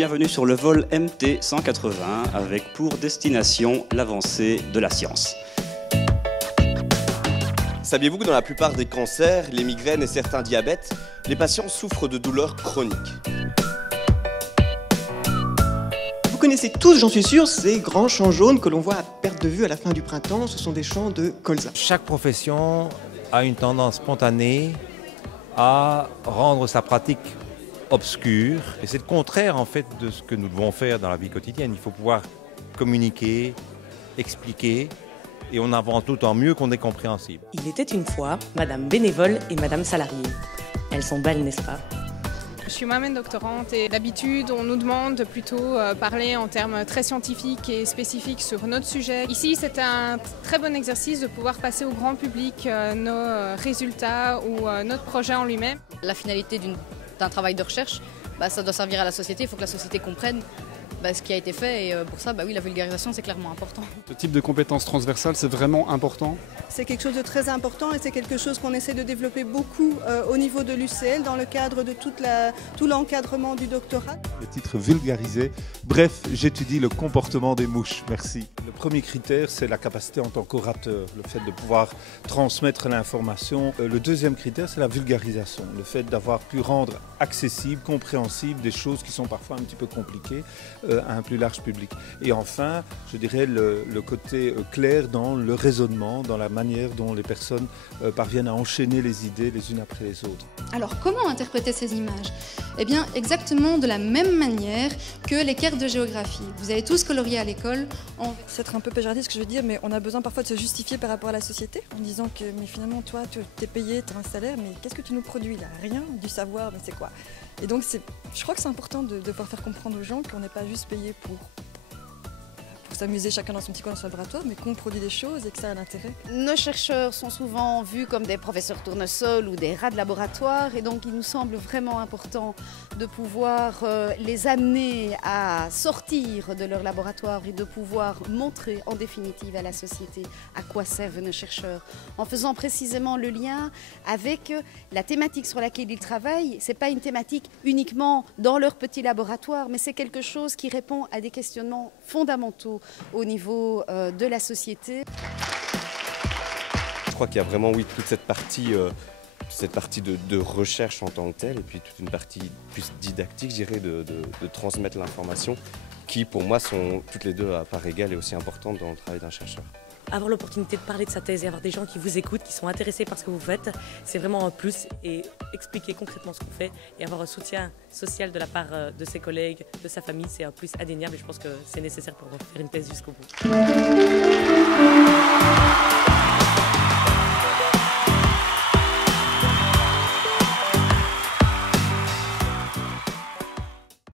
bienvenue sur le vol MT 180 avec pour destination l'avancée de la science. Saviez-vous que dans la plupart des cancers, les migraines et certains diabètes, les patients souffrent de douleurs chroniques? Vous connaissez tous, j'en suis sûr, ces grands champs jaunes que l'on voit à perte de vue à la fin du printemps. Ce sont des champs de colza. Chaque profession a une tendance spontanée à rendre sa pratique obscure. Et c'est le contraire en fait de ce que nous devons faire dans la vie quotidienne. Il faut pouvoir communiquer, expliquer, et on invente tout en mieux qu'on est compréhensible. Il était une fois Madame Bénévole et Madame Salariée. Elles sont belles, n'est-ce pas? Je suis moi-même doctorante et d'habitude on nous demande de plutôt parler en termes très scientifiques et spécifiques sur notre sujet. Ici c'est un très bon exercice de pouvoir passer au grand public nos résultats ou notre projet en lui-même. La finalité d'un travail de recherche, ça doit servir à la société, il faut que la société comprenne ce qui a été fait et pour ça, oui, la vulgarisation c'est clairement important. Ce type de compétences transversales c'est vraiment important. C'est quelque chose de très important et c'est quelque chose qu'on essaie de développer beaucoup au niveau de l'UCL dans le cadre de tout l'encadrement du doctorat. Le titre vulgarisé, bref, j'étudie le comportement des mouches, merci. Le premier critère c'est la capacité en tant qu'orateur, le fait de pouvoir transmettre l'information. Le deuxième critère c'est la vulgarisation, le fait d'avoir pu rendre accessible, compréhensible des choses qui sont parfois un petit peu compliquées à un plus large public. Et enfin, je dirais le côté clair dans le raisonnement, dans la manière dont les personnes parviennent à enchaîner les idées les unes après les autres. Alors comment interpréter ces images? Eh bien exactement de la même manière que les cartes de géographie. Vous avez tous colorié à l'école. C'est être un peu péjoratif ce que je veux dire, mais on a besoin parfois de se justifier par rapport à la société en disant que mais finalement toi tu es payé, tu as un salaire, mais qu'est-ce que tu nous produis là? Rien, du savoir, mais c'est quoi? Et donc je crois que c'est important de pouvoir faire comprendre aux gens qu'on n'est pas juste payé pour s'amuser chacun dans son petit coin dans son laboratoire, mais qu'on produit des choses et que ça a un intérêt. Nos chercheurs sont souvent vus comme des professeurs tournesols ou des rats de laboratoire et donc il nous semble vraiment important de pouvoir les amener à sortir de leur laboratoire et de pouvoir montrer en définitive à la société à quoi servent nos chercheurs. En faisant précisément le lien avec la thématique sur laquelle ils travaillent, ce n'est pas une thématique uniquement dans leur petit laboratoire, mais c'est quelque chose qui répond à des questionnements fondamentaux au niveau de la société. Je crois qu'il y a vraiment, oui, toute cette partie de recherche en tant que telle, et puis toute une partie plus didactique, je dirais, de transmettre l'information, qui pour moi sont toutes les deux à part égale et aussi importantes dans le travail d'un chercheur. Avoir l'opportunité de parler de sa thèse et avoir des gens qui vous écoutent, qui sont intéressés par ce que vous faites, c'est vraiment un plus. Et expliquer concrètement ce qu'on fait et avoir un soutien social de la part de ses collègues, de sa famille, c'est un plus indéniable et je pense que c'est nécessaire pour faire une thèse jusqu'au bout.